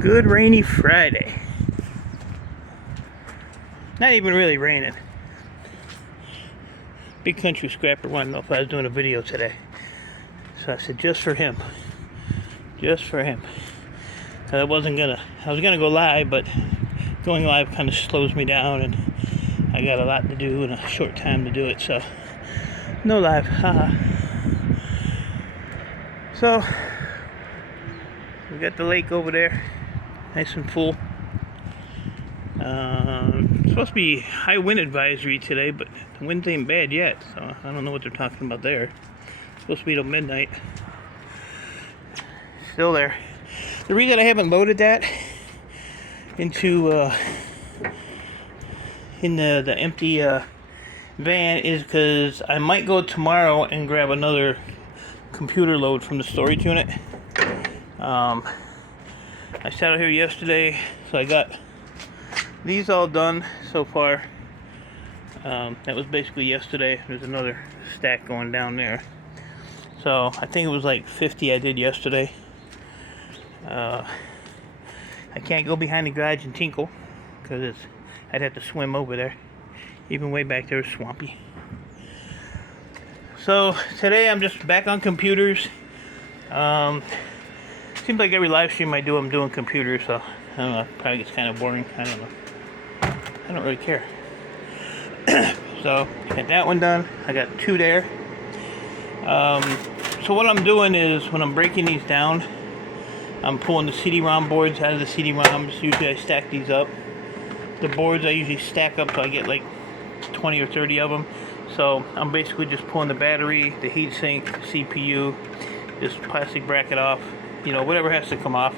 Good rainy Friday. Not even really raining. Big Country Scrapper wanted to know if I was doing a video today. So I said, just for him. Just for him. Cause I was gonna go live, but going live kind of slows me down and I got a lot to do in a short time to do it, so no live, haha. So we got the lake over there, nice and full. Supposed to be high wind advisory today, but the wind ain't bad yet, so I don't know what they're talking about there. It's supposed to be till midnight. Still there. The reason I haven't loaded that into in the empty van is because I might go tomorrow and grab another computer load from the storage unit. I sat out here yesterday, so I got these all done so far. That was basically yesterday. There's another stack going down there. So I think it was like 50 I did yesterday. I can't go behind the garage and tinkle because I'd have to swim over there. Even way back there is swampy. So today I'm just back on computers. Seems like every live stream I do, I'm doing computers, so I don't know, probably gets kind of boring. I don't know. I don't really care. So got that one done. I got two there. So what I'm doing is when I'm breaking these down, I'm pulling the CD-ROM boards out of the CD-ROMs. Usually I stack these up. The boards I usually stack up so I get like 20 or 30 of them. So I'm basically just pulling the battery, the heatsink, CPU, this plastic bracket off, you know, whatever has to come off.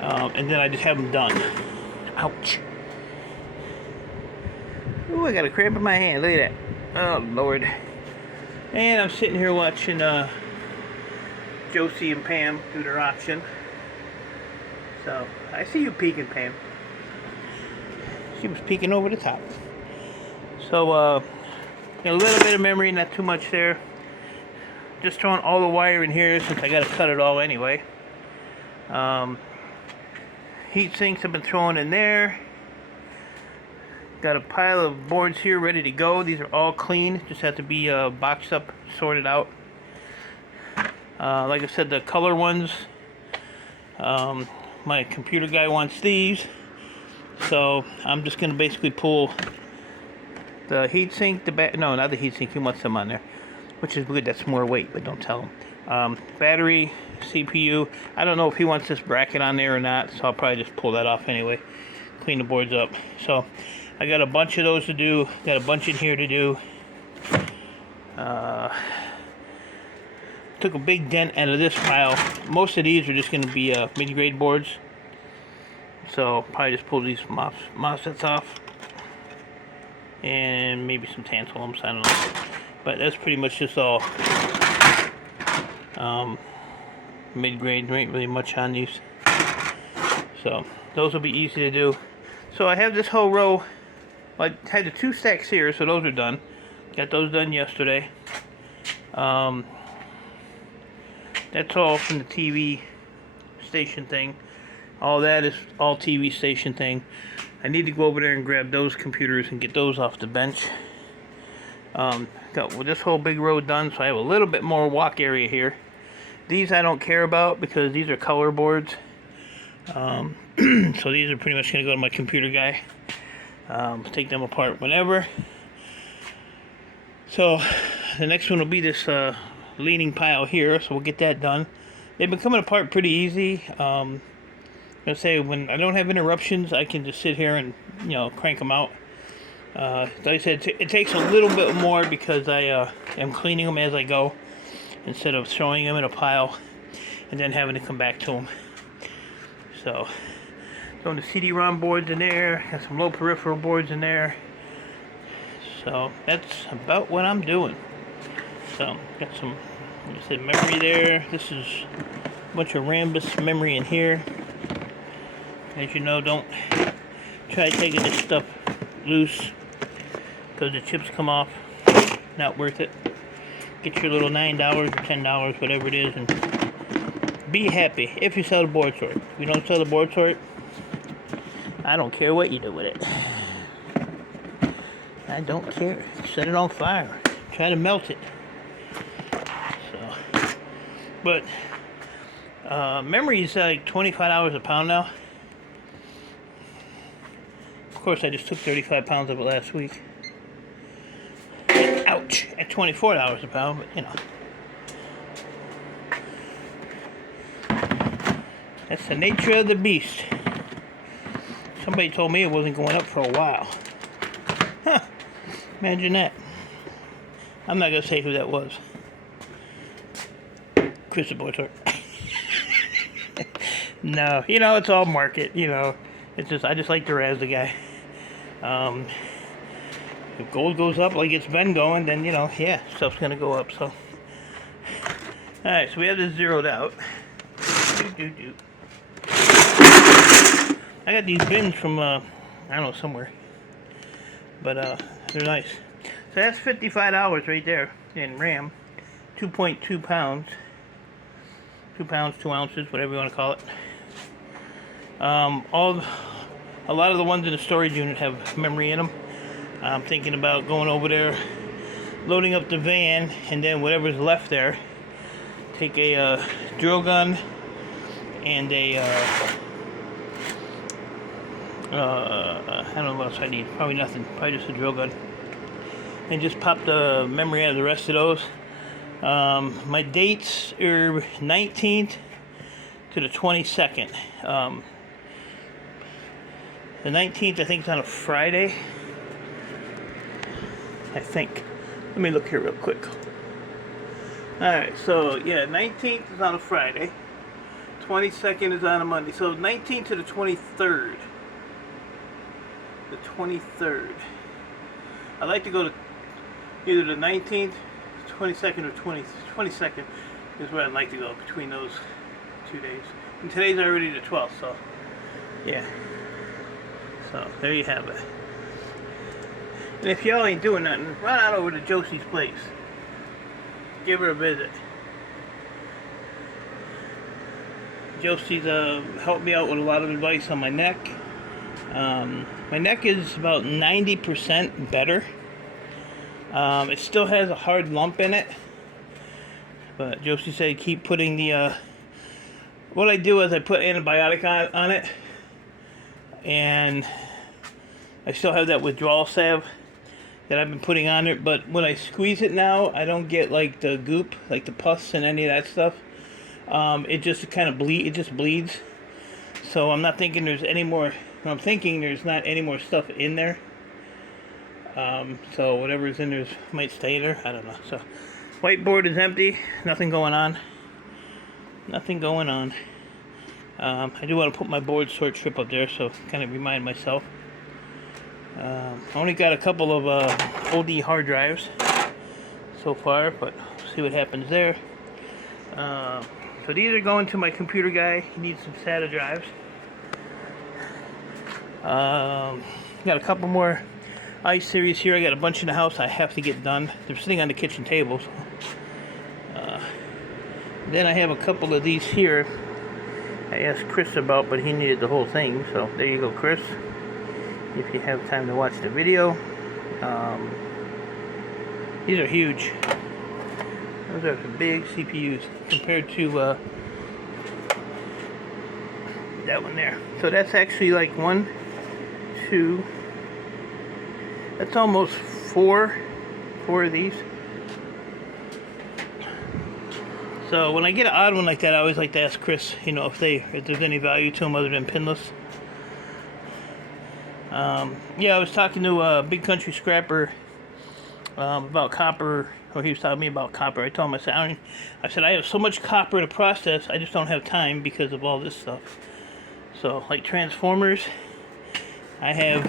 And then I just have them done. Ouch. Ooh, I got a cramp in my hand. Look at that. Oh, Lord. And I'm sitting here watching Josie and Pam do their auction. So, I see you peeking, Pam. She was peeking over the top. So, got a little bit of memory, not too much there. Just throwing all the wire in here since I got to cut it all anyway. Heat sinks I've been throwing in there. Got a pile of boards here ready to go. These are all clean. Just have to be boxed up, sorted out. Like I said, the color ones, my computer guy wants these. So I'm just going to basically pull the heatsink, no, not the heatsink, he wants them on there. Which is good, that's more weight, but don't tell him. Battery, CPU, I don't know if he wants this bracket on there or not, so I'll probably just pull that off anyway. Clean the boards up. So I got a bunch of those to do, got a bunch in here to do. Took a big dent out of this pile. Most of these are just going to be mid-grade boards. So probably just pull these MOSFETs off. And maybe some tantalums, I don't know. But that's pretty much just all mid-grade. There ain't really much on these. So those will be easy to do. So I have this whole row. I had the two stacks here, so those are done. Got those done yesterday. That's all from the TV station thing. All that is all TV station thing. I need to go over there and grab those computers and get those off the bench. Got this whole big row done, so I have a little bit more walk area here. These I don't care about because these are color boards. So these are pretty much going to go to my computer guy. Take them apart whenever. So the next one will be this leaning pile here, so we'll get that done. They've been coming apart pretty easy. I say when I don't have interruptions, I can just sit here and, you know, crank them out. Like I said, it takes a little bit more because I am cleaning them as I go instead of throwing them in a pile and then having to come back to them. So, throwing the CD-ROM boards in there, got some low peripheral boards in there. So that's about what I'm doing. So got some, like I said, memory there. This is a bunch of Rambus memory in here. As you know, don't try taking this stuff loose because the chips come off. Not worth it. Get your little $9 or $10, whatever it is, and Be happy if you sell the board sort. If you don't sell the board sort, I don't care what you do with it. I don't care. Set it on fire. Try to melt it. So, but memory is like $25 a pound now. Of course, I just took 35 pounds of it last week. Ouch! At $24 a pound, but you know. That's the nature of the beast. Somebody told me it wasn't going up for a while. Huh. Imagine that. I'm not going to say who that was. Chris the Boythorpe. No, you know, it's all market, you know. It's just, I just like to razz the guy. If gold goes up like it's been going, then, you know, yeah, stuff's going to go up, so. Alright, so we have this zeroed out. I got these bins from, I don't know, somewhere. But, they're nice. So that's $55 right there in RAM. 2.2 pounds. 2 pounds, 2 ounces, whatever you want to call it. A lot of the ones in the storage unit have memory in them. I'm thinking about going over there, loading up the van, and then whatever's left there, take a drill gun and a I don't know what else I need. Probably nothing. Probably just a drill gun. And just pop the memory out of the rest of those. My dates are 19th to the 22nd. The 19th, I think, is on a Friday. I think. Let me look here real quick. Alright, so yeah, 19th is on a Friday. 22nd is on a Monday. So 19th to the 23rd. The 23rd. I'd like to go to either the 19th, 22nd, or 22nd is where I'd like to go between those 2 days. And today's already the 12th, so yeah. So there you have it. And if y'all ain't doing nothing, run out over to Josie's place. Give her a visit. Josie's helped me out with a lot of advice on my neck. My neck is about 90% better. It still has a hard lump in it. But Josie said keep putting the... what I do is I put antibiotic on it. And I still have that withdrawal salve that I've been putting on it. But when I squeeze it now, I don't get like the goop, like the pus and any of that stuff. It just kind of it just bleeds. So I'm not thinking there's any more... I'm thinking there's not any more stuff in there. So whatever's in there might stay there. I don't know. So whiteboard is empty. Nothing going on. Nothing going on. I do want to put my board sort strip up there, so kind of remind myself. I only got a couple of OD hard drives so far, but we'll see what happens there. So these are going to my computer guy. He needs some SATA drives. Got a couple more iSeries here. I got a bunch in the house I have to get done. They're sitting on the kitchen table. Then I have a couple of these here I asked Chris about, but he needed the whole thing. So there you go, Chris. If you have time to watch the video. These are huge. Those are some big CPUs compared to that one there. So that's actually like 1, 2, that's almost four of these. So when I get an odd one like that, I always like to ask Chris, you know, if there's any value to them other than pinless. Yeah, I was talking to a Big Country Scrapper about copper, or he was talking to me about copper. I told him, I said I have so much copper to process, I just don't have time because of all this stuff. So, like transformers, I have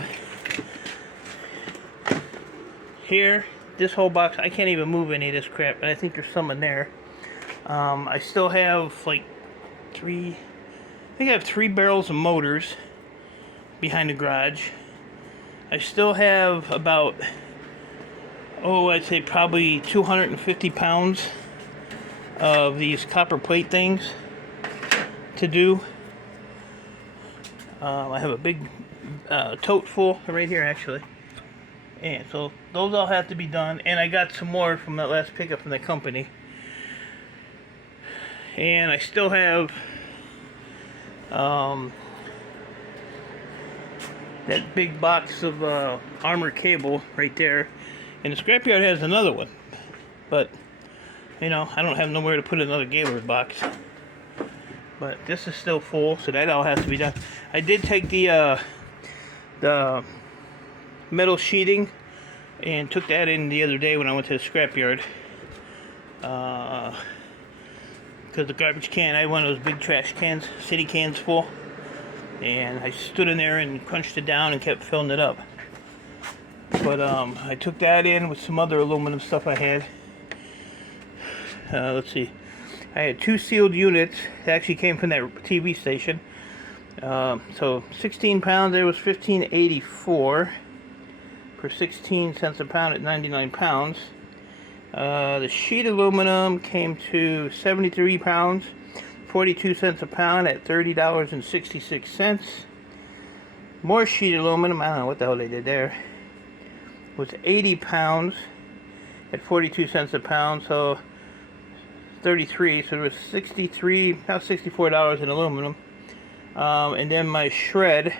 here, this whole box. I can't even move any of this crap, but I think there's some in there. I still have like I think I have 3 barrels of motors behind the garage. I still have about, I'd say probably 250 pounds of these copper plate things. to do. I have a big tote full right here actually, and so those all have to be done. And I got some more from that last pickup from the company, and I still have that big box of armor cable right there, and the scrapyard has another one, but you know, I don't have nowhere to put another Gaylord box. But this is still full, so that all has to be done. I did take the metal sheeting and took that in the other day when I went to the scrapyard. Because the garbage can, I had one of those big trash cans, city cans full. And I stood in there and crunched it down and kept filling it up. But I took that in with some other aluminum stuff I had. Let's see. I had 2 sealed units that actually came from that TV station. So 16 pounds, there was $15.84 for 16 cents a pound at 99 pounds. The sheet aluminum came to 73 pounds, 42 cents a pound at $30.66. More sheet aluminum, I don't know what the hell they did there, was 80 pounds at 42 cents a pound, so 33, so it was 63, about $64 in aluminum. And then my shred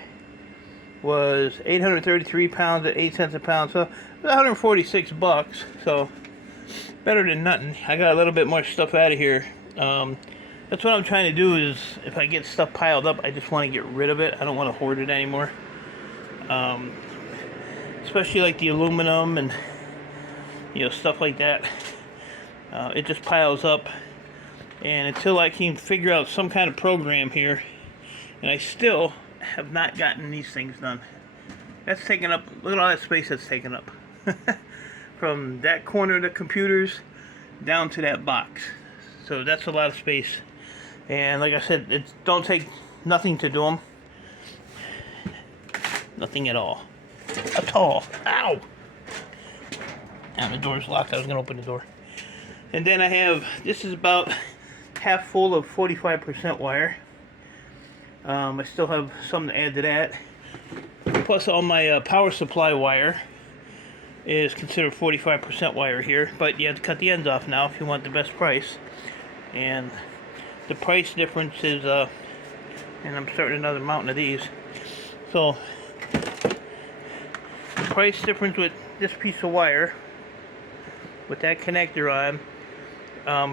was 833 pounds at 8 cents a pound, so it was 146 bucks, so better than nothing. I got a little bit more stuff out of here. That's what I'm trying to do, is if I get stuff piled up, I just want to get rid of it. I don't want to hoard it anymore. Especially like the aluminum and, you know, stuff like that. It just piles up, and until I can figure out some kind of program here, and I still have not gotten these things done. That's taken up, look at all that space that's taken up. From that corner of the computers down to that box. So that's a lot of space. And like I said, it don't take nothing to do them. Nothing at all. At all. Ow! And the door's locked. I was going to open the door. And then I have, this is about half full of 45% wire. I still have some to add to that. Plus all my power supply wire is considered 45% wire here. But you have to cut the ends off now if you want the best price. And the price difference is, and I'm starting another mountain of these. So, the price difference with this piece of wire, with that connector on,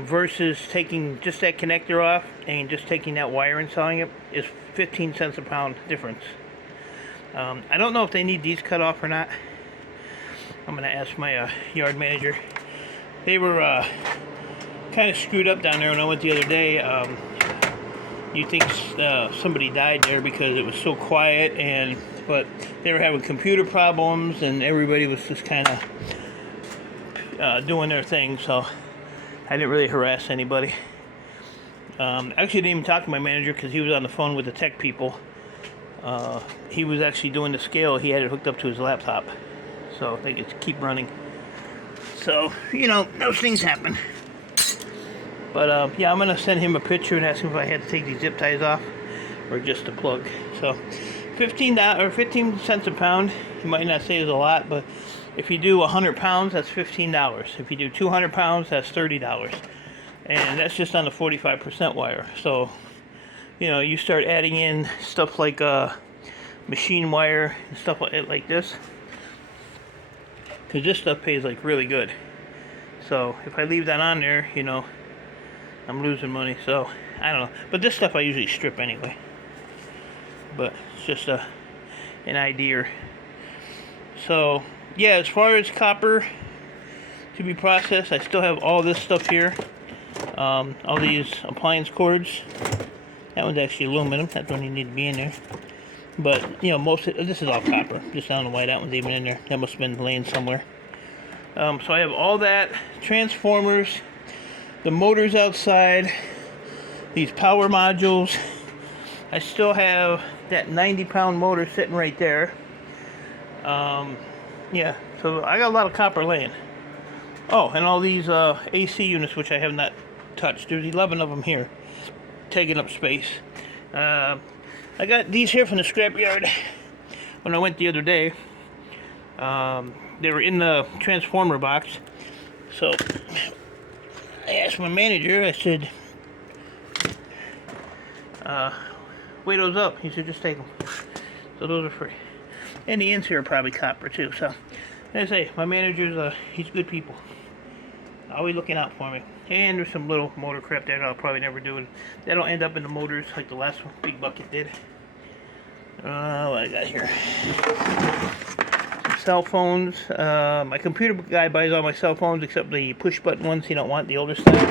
versus taking just that connector off and just taking that wire and selling it, is 15 cents a pound difference. I don't know if they need these cut off or not. I'm going to ask my yard manager. They were kind of screwed up down there when I went the other day. You'd think somebody died there because it was so quiet, but they were having computer problems and everybody was just kind of doing their thing, so I didn't really harass anybody. Actually, didn't even talk to my manager because he was on the phone with the tech people. He was actually doing the scale. He had it hooked up to his laptop, so they could keep running. So, you know, those things happen. But yeah, I'm going to send him a picture and ask him if I had to take these zip ties off or just a plug. So, $15 or 15 cents a pound. You might not say is a lot, but if you do 100 pounds, that's $15. If you do 200 pounds, that's $30. And that's just on the 45% wire. So, you know, you start adding in stuff like machine wire and stuff like this, because this stuff pays like really good. So if I leave that on there, you know, I'm losing money. So I don't know, but this stuff I usually strip anyway. But it's just an idea. So yeah, as far as copper to be processed, I still have all this stuff here. All these appliance cords. That one's actually aluminum. That don't even need to be in there. But, you know, most of this is all copper. Just I don't know why that one's even in there. That must have been laying somewhere. So I have all that. Transformers. The motors outside. These power modules. I still have that 90-pound motor sitting right there. Yeah, so I got a lot of copper laying. Oh, and all these AC units, which I have not touched. There's 11 of them here, taking up space. I got these here from the scrapyard when I went the other day. They were in the transformer box. So I asked my manager, I said, weigh those up. He said, just take them. So those are free. And the ends here are probably copper too. So, as I say, my manager's, he's good people. Always looking out for me. And there's some little motor crap there that I'll probably never do. That'll end up in the motors like the last one, big bucket did. What I got here? Some cell phones. My computer guy buys all my cell phones except the push button ones. He don't want the older stuff,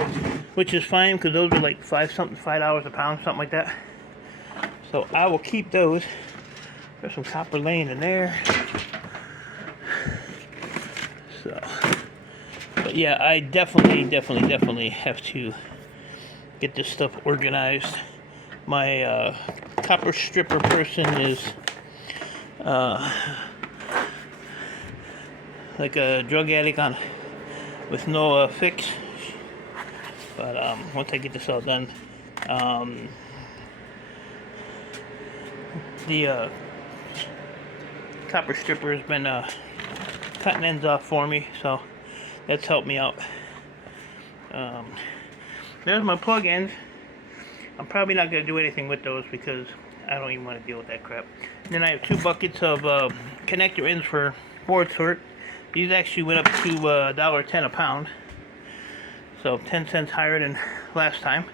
which is fine because those are like $5 a pound, something like that. So I will keep those. There's some copper laying in there. So, but yeah, I definitely have to get this stuff organized. My copper stripper person is like a drug addict with no fix. But once I get this all done, the copper stripper has been cutting ends off for me, so that's helped me out. There's my plug ends. I'm probably not going to do anything with those because I don't even want to deal with that crap. And then I have 2 buckets of connector ends for board sort. These actually went up to $1.10 a pound, so 10 cents higher than last time.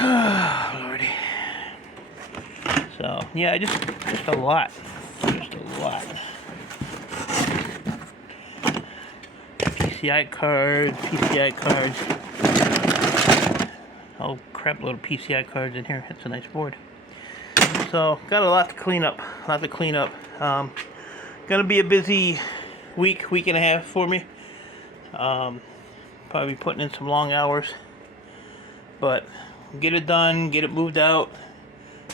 Oh, Lordy. So yeah, just a lot. PCI cards. Oh, crap load of PCI cards in here. That's a nice board. So got a lot to clean up. Gonna be a busy week and a half for me. Probably putting in some long hours, but get it done, get it moved out.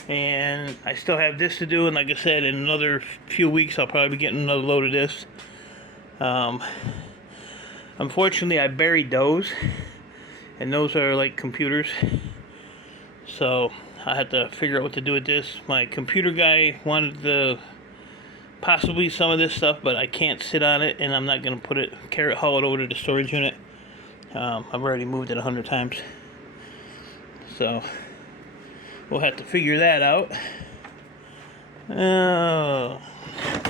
And I still have this to do, and like I said, in another few weeks I'll probably be getting another load of this. Unfortunately, I buried those, and those are like computers, so I have to figure out what to do with this. My computer guy wanted possibly some of this stuff, but I can't sit on it, and I'm not going to haul it over to the storage unit. I've already moved it 100 times, so we'll have to figure that out.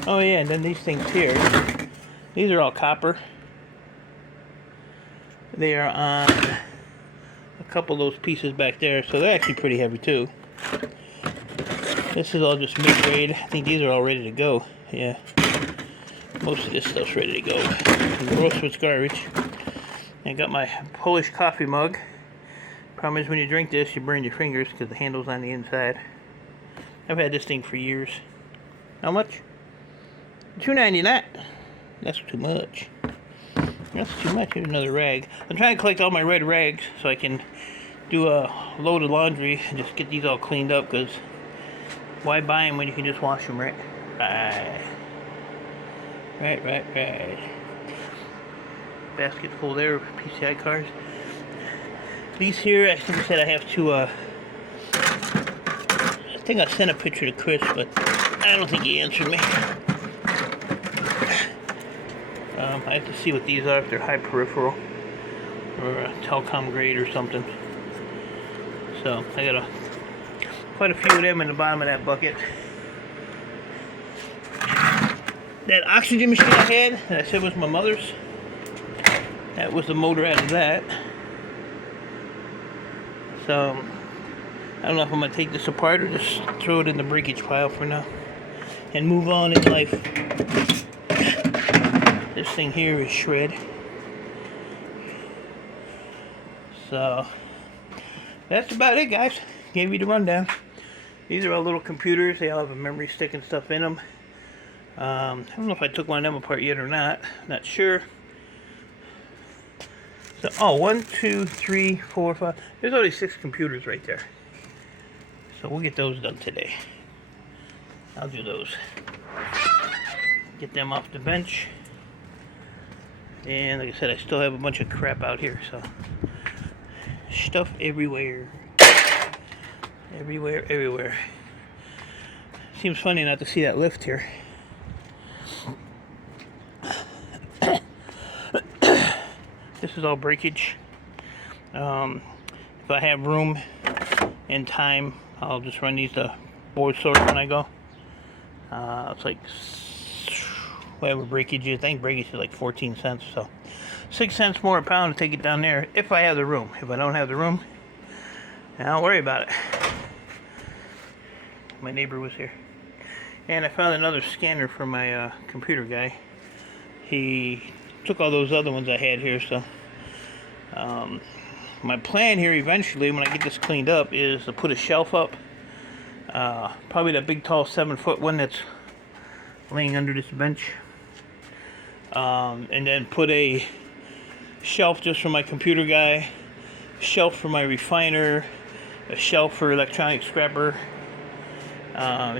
Oh yeah, and then these things here, these are all copper. They are on a couple of those pieces back there, so they're actually pretty heavy too. This is all just mid-grade. I think these are all ready to go. Yeah, most of this stuff's ready to go. The rest of it's garbage. I got my Polish coffee mug. Problem is, when you drink this, you burn your fingers because the handle's on the inside. I've had this thing for years. How much? $2.99. That's too much. That's too much. Here's another rag. I'm trying to collect all my red rags so I can do a load of laundry and just get these all cleaned up, because why buy them when you can just wash them, right? Right. Basket full there of PCI cards. These here, I think I said I have to, I think I sent a picture to Chris, but I don't think he answered me. I have to see what these are, if they're high peripheral or a telecom grade or something. So I got quite a few of them in the bottom of that bucket. That oxygen machine I had, that I said was my mother's, that was the motor out of that. So I don't know if I'm going to take this apart or just throw it in the breakage pile for now and move on in life. This thing here is shred. So that's about it, guys. Gave you the rundown. These are all little computers. They all have a memory stick and stuff in them. I don't know if I took one of them apart yet or not. Not sure. So, 1, 2, 3, 4, 5. There's only 6 computers right there. So we'll get those done today. I'll do those. Get them off the bench. And like I said, I still have a bunch of crap out here, so stuff everywhere. Everywhere, everywhere. Seems funny not to see that lift here. This is all breakage. If I have room and time, I'll just run these to board sort when I go. It's like whatever breakage is. I think breakage is like 14 cents, so 6 cents more a pound to take it down there if I have the room. If I don't have the room, I don't worry about it. My neighbor was here. And I found another scanner for my computer guy. He took all those other ones I had here, so my plan here eventually, when I get this cleaned up, is to put a shelf up. Probably that big tall 7-foot one that's laying under this bench. And then put a shelf just for my computer guy, shelf for my refiner, a shelf for electronic scrapper.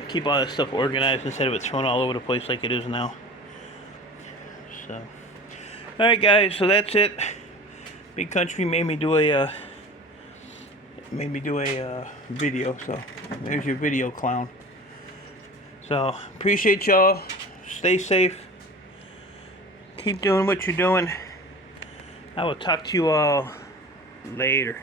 Keep all that stuff organized instead of it thrown all over the place like it is now. So, alright guys, so that's it. Big Country made me do a video, so there's your video clown. So, appreciate y'all. Stay safe. Keep doing what you're doing. I will talk to you all later.